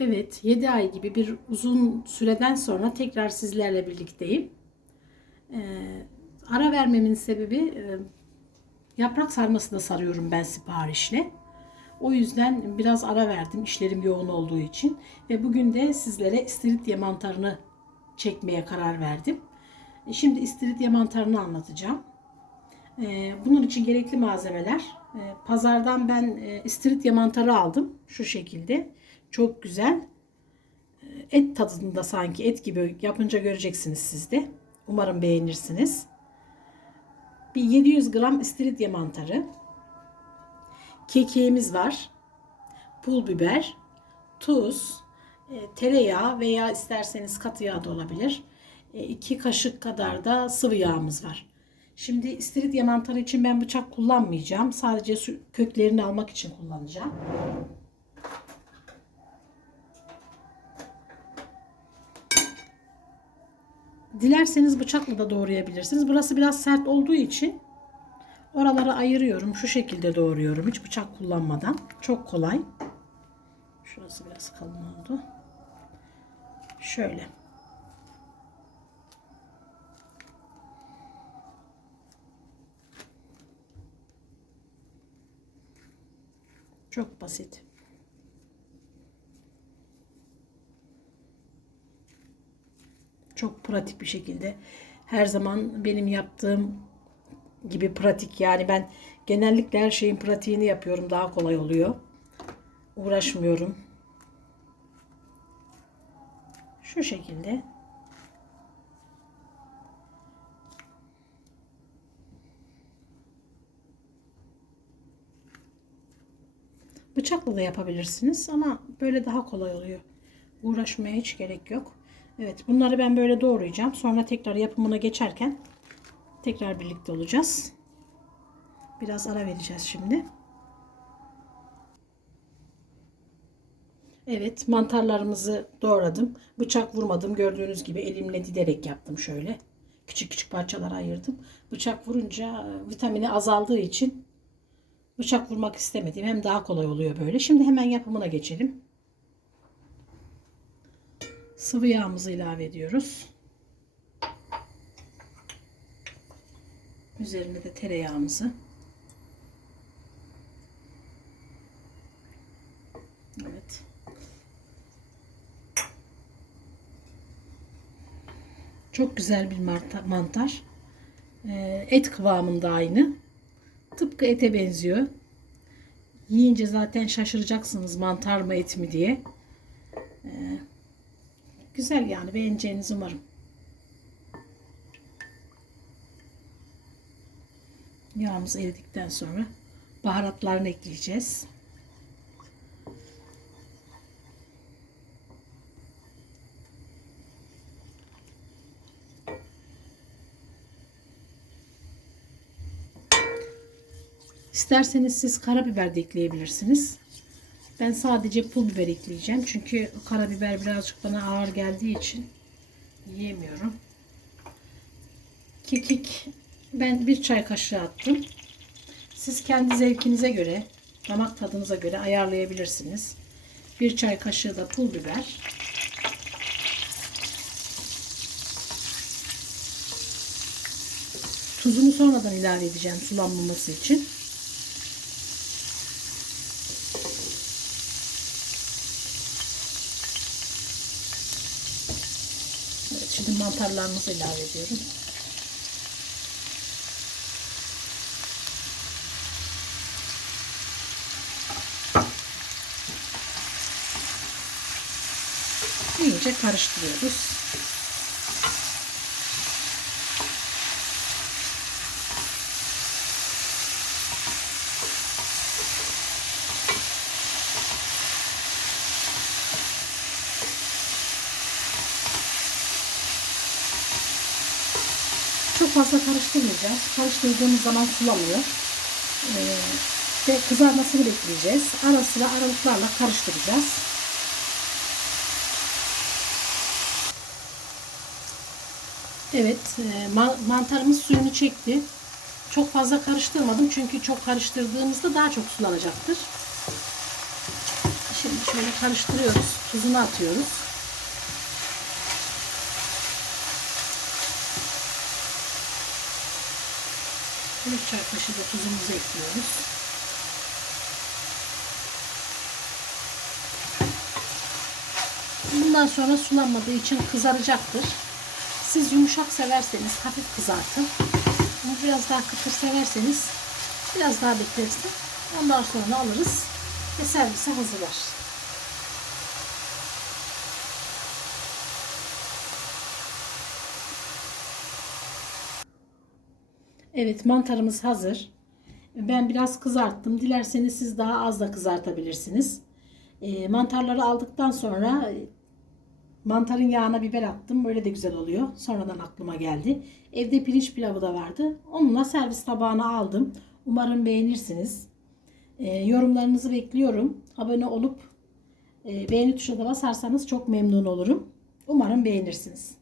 Evet, 7 ay gibi bir uzun süreden sonra tekrar sizlerle birlikteyim. Ee, ara vermemin sebebi e, yaprak sarması da sarıyorum ben siparişle. O yüzden biraz ara verdim işlerim yoğun olduğu için. Ve bugün de sizlere istiridye mantarını çekmeye karar verdim. E, Şimdi istiridye mantarını anlatacağım. Ee, Bunun için gerekli malzemeler. e, Pazardan ben e, istiridye mantarı aldım. Şu şekilde. Çok güzel. E, Et tadında sanki et gibi yapınca göreceksiniz siz de. Umarım beğenirsiniz. Bir 700 gram istiridye mantarı. Kekiğimiz var. Pul biber, tuz, e, tereyağı veya isterseniz katı yağ da olabilir. 2 kaşık kadar da sıvı yağımız var. Şimdi istiridye mantarı için ben bıçak kullanmayacağım. Sadece köklerini almak için kullanacağım. Dilerseniz bıçakla da doğrayabilirsiniz. Burası biraz sert olduğu için oraları ayırıyorum. Şu şekilde doğruyorum. Hiç bıçak kullanmadan. Çok kolay. Şurası biraz kalın oldu. Şöyle. Çok basit. Çok pratik bir şekilde. Her zaman benim yaptığım gibi pratik. Yani ben genellikle her şeyin pratiğini yapıyorum. Daha kolay oluyor. Uğraşmıyorum. Şu şekilde. Bıçakla da yapabilirsiniz ama böyle daha kolay oluyor. Uğraşmaya hiç gerek yok. Evet bunları ben böyle doğrayacağım. Sonra tekrar yapımına geçerken tekrar birlikte olacağız. Biraz ara vereceğiz şimdi. Evet mantarlarımızı doğradım. Bıçak vurmadım. Gördüğünüz gibi elimle diderek yaptım şöyle. Küçük küçük parçalara ayırdım. Bıçak vurunca vitamini azaldığı için bıçak vurmak istemedim. Hem daha kolay oluyor böyle. Şimdi hemen yapımına geçelim. Sıvı yağımızı ilave ediyoruz. Üzerine de tereyağımızı. Evet. Çok güzel bir mantar. Ee, Et kıvamında aynı. Tıpkı ete benziyor. Yiyince zaten şaşıracaksınız mantar mı et mi diye. Güzel yani beğeneceğinizi umarım. Yağımız eridikten sonra baharatlarını ekleyeceğiz. İsterseniz siz karabiber de ekleyebilirsiniz. Ben sadece pul biber ekleyeceğim. Çünkü karabiber birazcık bana ağır geldiği için yiyemiyorum. Kekik ben bir çay kaşığı attım. Siz kendi zevkinize göre, damak tadınıza göre ayarlayabilirsiniz. Bir çay kaşığı da pul biber. Tuzunu sonradan ilave edeceğim sulanmaması için. Evet, şimdi mantarlarımızı ilave ediyorum. İyice karıştırıyoruz. Çok fazla karıştırmayacağız. Karıştırdığımız zaman sulamıyor. Ee, ve kızarmasını bekleyeceğiz. Ara sıra aralıklarla karıştıracağız. Evet, e, ma- mantarımız suyunu çekti. Çok fazla karıştırmadım çünkü çok karıştırdığımızda daha çok sulanacaktır. Şimdi Şöyle karıştırıyoruz. Tuzunu atıyoruz. Bir çay kaşığı da tuzumuzu ekliyoruz. Bundan sonra sulanmadığı için kızaracaktır. Siz yumuşak severseniz hafif kızartın. Ama biraz daha kıtır severseniz biraz daha beklersin. Ondan sonra alırız ve servise hazırlar. Evet mantarımız hazır. Ben biraz kızarttım. Dilerseniz siz daha az da kızartabilirsiniz. E, mantarları aldıktan sonra e, mantarın yağına biber attım. Böyle de güzel oluyor. Sonradan aklıma geldi. Evde pirinç pilavı da vardı. Onunla servis tabağına aldım. Umarım beğenirsiniz. E, yorumlarınızı bekliyorum. Abone olup e, beğeni tuşuna da basarsanız çok memnun olurum. Umarım beğenirsiniz.